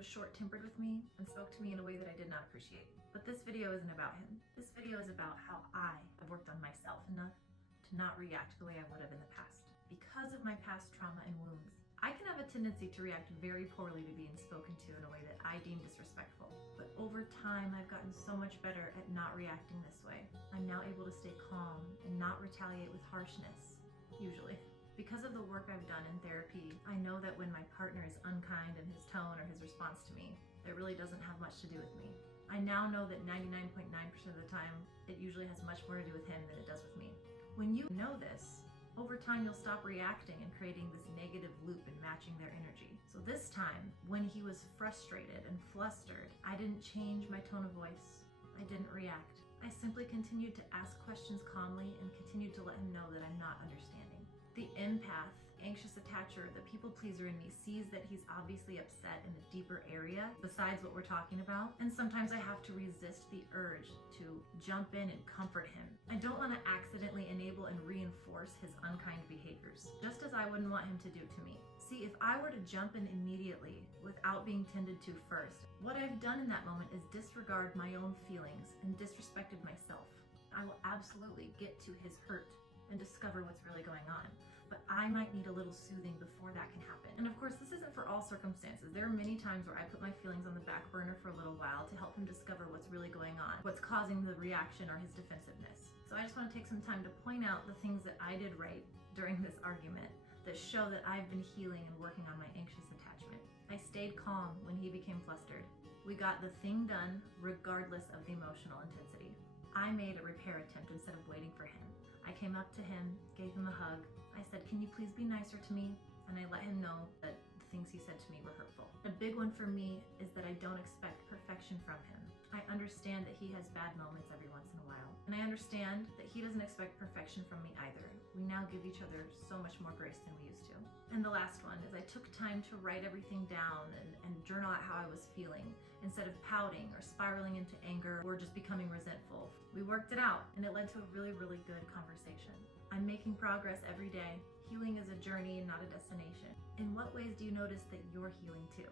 was short-tempered with me and spoke to me in a way that I did not appreciate. But this video isn't about him. This video is about how I have worked on myself enough to not react the way I would have in the past. Because of my past trauma and wounds, I can have a tendency to react very poorly to being spoken to in a way that I deem disrespectful. But over time, I've gotten so much better at not reacting this way. I'm now able to stay calm and not retaliate with harshness, usually. Because of the work I've done in therapy, I know that when my partner is unkind in his tone or his response to me, it really doesn't have much to do with me. I now know that 99.9% of the time, it usually has much more to do with him than it does with me. When you know this, over time you'll stop reacting and creating this negative loop and matching their energy. So this time, when he was frustrated and flustered, I didn't change my tone of voice. I didn't react. I simply continued to ask questions calmly and continued to let him know that I'm not understanding. The empath, anxious attacher, the people pleaser in me sees that he's obviously upset in a deeper area besides what we're talking about, and sometimes I have to resist the urge to jump in and comfort him. I don't want to accidentally enable and reinforce his unkind behaviors, just as I wouldn't want him to do to me. See, if I were to jump in immediately without being tended to first, what I've done in that moment is disregard my own feelings and disrespected myself. I will absolutely get to his hurt and discover what's really going on. But I might need a little soothing before that can happen. And of course, this isn't for all circumstances. There are many times where I put my feelings on the back burner for a little while to help him discover what's really going on, what's causing the reaction or his defensiveness. So I just want to take some time to point out the things that I did right during this argument that show that I've been healing and working on my anxious attachment. I stayed calm when he became flustered. We got the thing done regardless of the emotional intensity. I made a repair attempt instead of waiting for him. I came up to him, gave him a hug. I said, "Can you please be nicer to me?" And I let him know that the things he said to me were hurtful. A big one for me is that I don't expect perfection from him. I understand that he has bad moments every once in a while. And I understand that he doesn't expect perfection from me either. We now give each other so much more grace than we used to. And the last one is I took time to write everything down and journal out how I was feeling instead of pouting or spiraling into anger or just becoming resentful. We worked it out and it led to a really, really good conversation. I'm making progress every day. Healing is a journey and not a destination. In what ways do you notice that you're healing too?